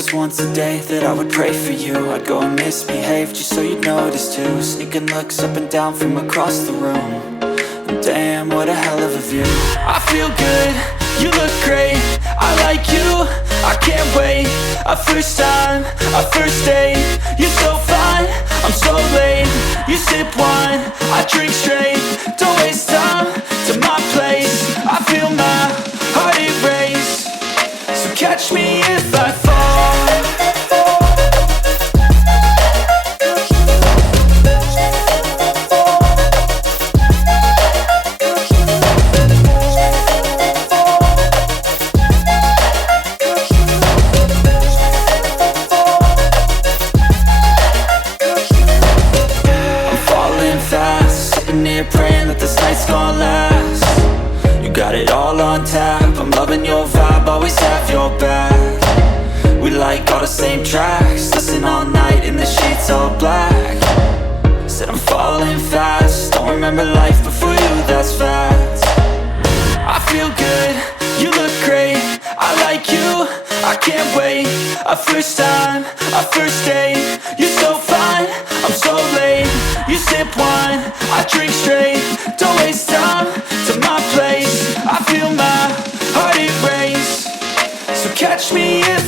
was once a day that I would pray for you. I'd go and misbehave just so you'd notice too. Sneaking looks up and down from across the room. And damn, what a hell of a view. I feel good, you look great, I like you, I can't wait. A first time, a first date, you're so fine, I'm so late. You sip wine, I drink straight, don't waste time to my place. I feel my heart erase, so catch me if I fall. Praying that this night's gonna last. You got it all on tap, I'm loving your vibe, always have your back. We like all the same tracks, listen all night in the sheets all black. Said I'm falling fast, don't remember life before you, that's fact. I feel good, you look great, I like you, I can't wait. A first time, a first date, you're so fine, I'm so late. You sip wine, I drink straight, don't waste time to my place. I feel my heart erase, so catch me if